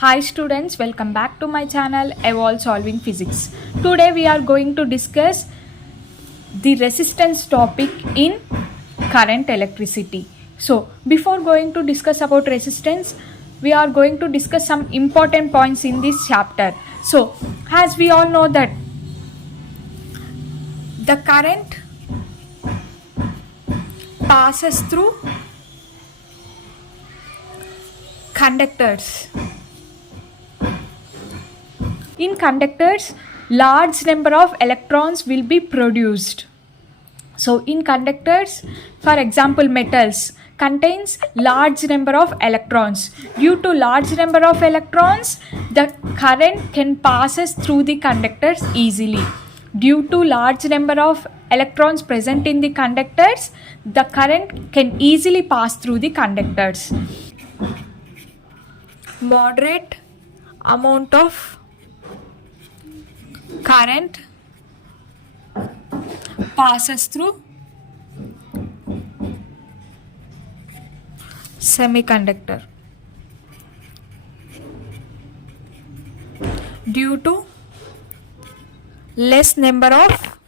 Hi students, welcome back to my channel Evolve Solving Physics. Today we are going to discuss the resistance topic in current electricity. So before going to discuss about resistance, we are going to discuss some important points in this chapter. So as we all know that the current passes through conductors. In conductors, large number of electrons will be produced. So in conductors, for example, metals contains large number of electrons. Due to large number of electrons, the current can passes through the conductors easily. Due to large number of electrons present in the conductors, the current can easily pass through the conductors. Moderate amount of current passes through semiconductor due to less number of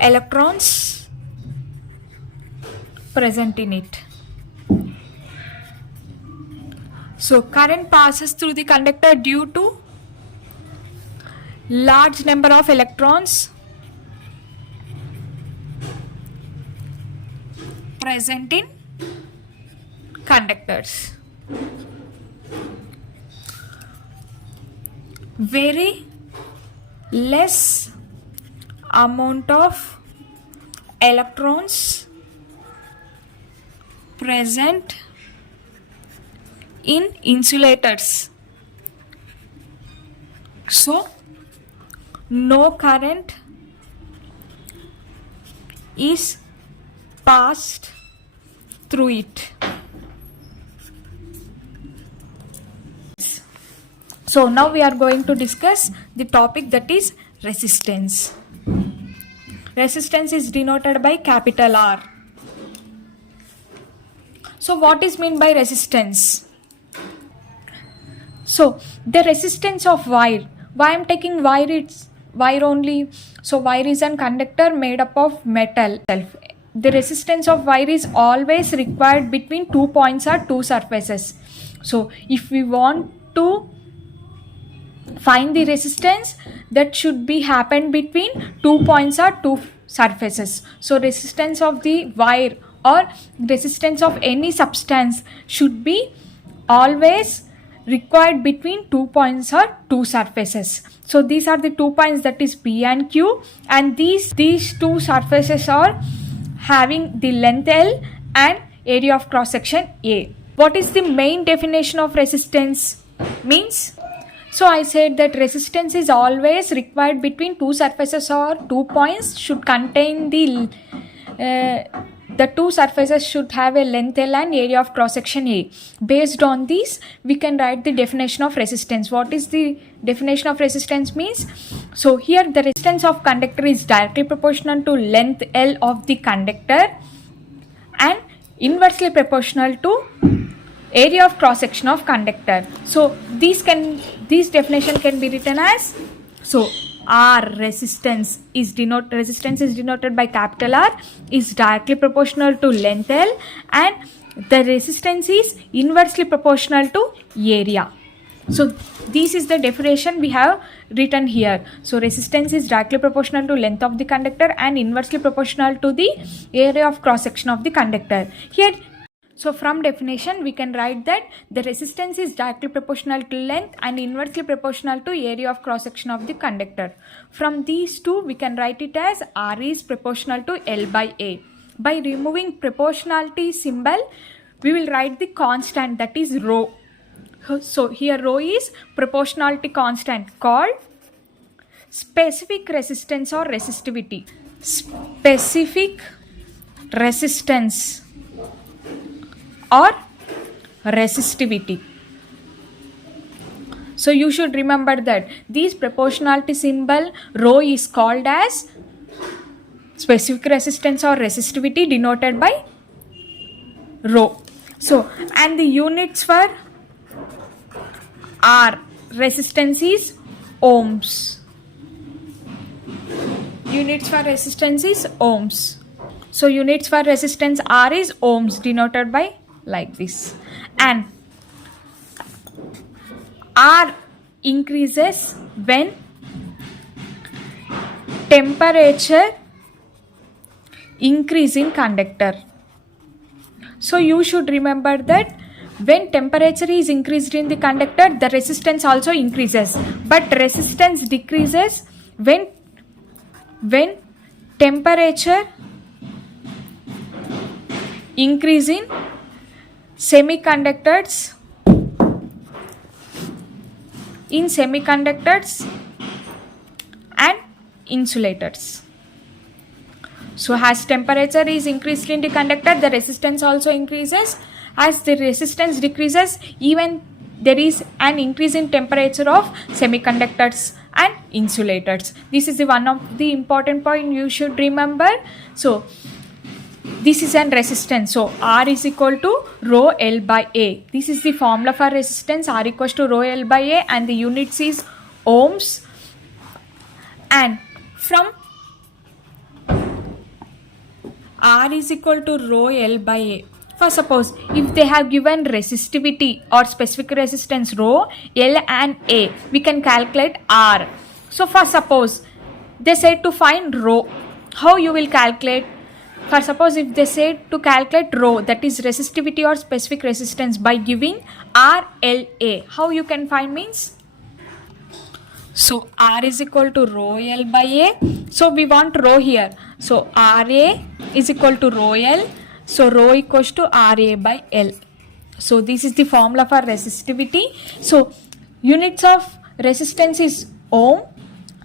electrons present in it. So current passes through the conductor due to large number of electrons present in conductors. Very less amount of electrons present in insulators. So no current is passed through it. So now we are going to discuss the topic that is resistance. Resistance is denoted by capital R. So what is meant by resistance? So the resistance of wire. Why I am taking wire? It's wire only. So wire is a conductor made up of metal. The resistance of wire is always required between 2 points or 2 surfaces. So if we want to find the resistance, that should be happen between 2 points or 2 surfaces. So resistance of the wire or resistance of any substance should be always required between 2 points or 2 surfaces. So these are the 2 points, that is P and Q, and these 2 surfaces are having the length L and area of cross section A. What is the main definition of resistance? Means, so I said that resistance is always required between 2 surfaces or 2 points, should contain the 2 surfaces should have a length L and area of cross section A. Based on this, we can write the definition of resistance. What is the definition of resistance means? So here the resistance of conductor is directly proportional to length L of the conductor and inversely proportional to area of cross section of conductor. So this definition can be written as, so R resistance is denoted by capital R, is directly proportional to length L, and the resistance is inversely proportional to area. So this is the definition we have written here. So resistance is directly proportional to length of the conductor and inversely proportional to the area of cross section of the conductor. Here, so from definition we can write that the resistance is directly proportional to length and inversely proportional to area of cross section of the conductor. From these two we can write it as R is proportional to L by A. By removing proportionality symbol, we will write the constant, that is rho. So here rho is proportionality constant called specific resistance or resistivity. Specific resistance or resistivity. So you should remember that this proportionality symbol rho is called as specific resistance or resistivity denoted by rho. So and the units for R. Resistance is ohms. Units for resistance is ohms. So units for resistance R is ohms, denoted by like this. And R increases when temperature increase in conductor. So you should remember that when temperature is increased in the conductor, the resistance also increases, but resistance decreases when temperature increase in semiconductors and insulators. So as temperature is increased in the conductor, the resistance also increases. As the resistance decreases, even there is an increase in temperature of semiconductors and insulators. This is the one of the important point you should remember. So this is an resistance. So R is equal to rho L by A. This is the formula for resistance. R equals to rho L by A, and the units is ohms. And from R is equal to rho L by A. For suppose if they have given resistivity or specific resistance rho, L and A, we can calculate R. So for suppose they said to find rho, how you will calculate? For suppose if they said to calculate rho, that is resistivity or specific resistance, by giving R, L, A, how you can find means? So R is equal to rho L by A. So we want rho here. So RA is equal to rho L. So rho equals to RA by L. So this is the formula for resistivity. So units of resistance is ohm,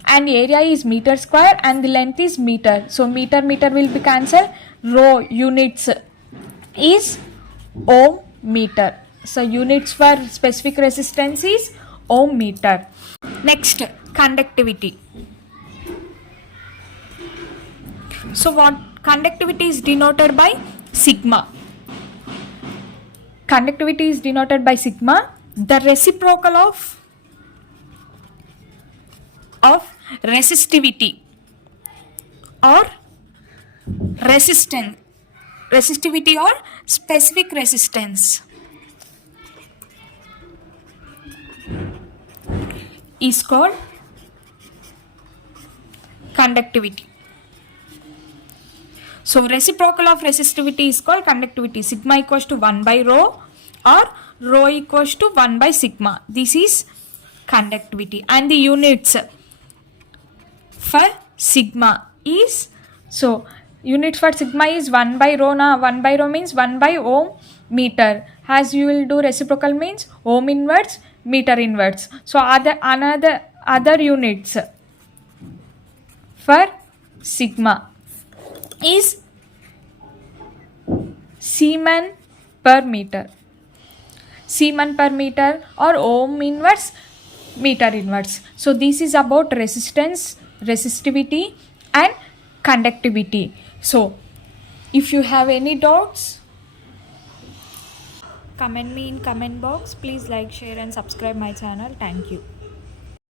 and area is meter square, and the length is meter. So meter will be cancelled. Rho units is ohm meter. So units for specific resistance is ohm meter. Next, conductivity. So what conductivity is denoted by sigma. Conductivity is denoted by sigma. The reciprocal of resistivity or resistivity or specific resistance is called conductivity. So reciprocal of resistivity is called conductivity. Sigma equals to 1 by rho, or rho equals to 1 by sigma. This is conductivity. And the units for sigma is, so units for sigma is 1 by rho. Now 1 by rho means 1 by ohm meter. As you will do reciprocal means ohm inverse, meter inverse. So other units for sigma is Siemens per meter. Siemens per meter or ohm inverse, meter inverse. So this is about resistance, resistivity and conductivity. So if you have any doubts, comment me in comment box. Please like, share and subscribe my channel. Thank you.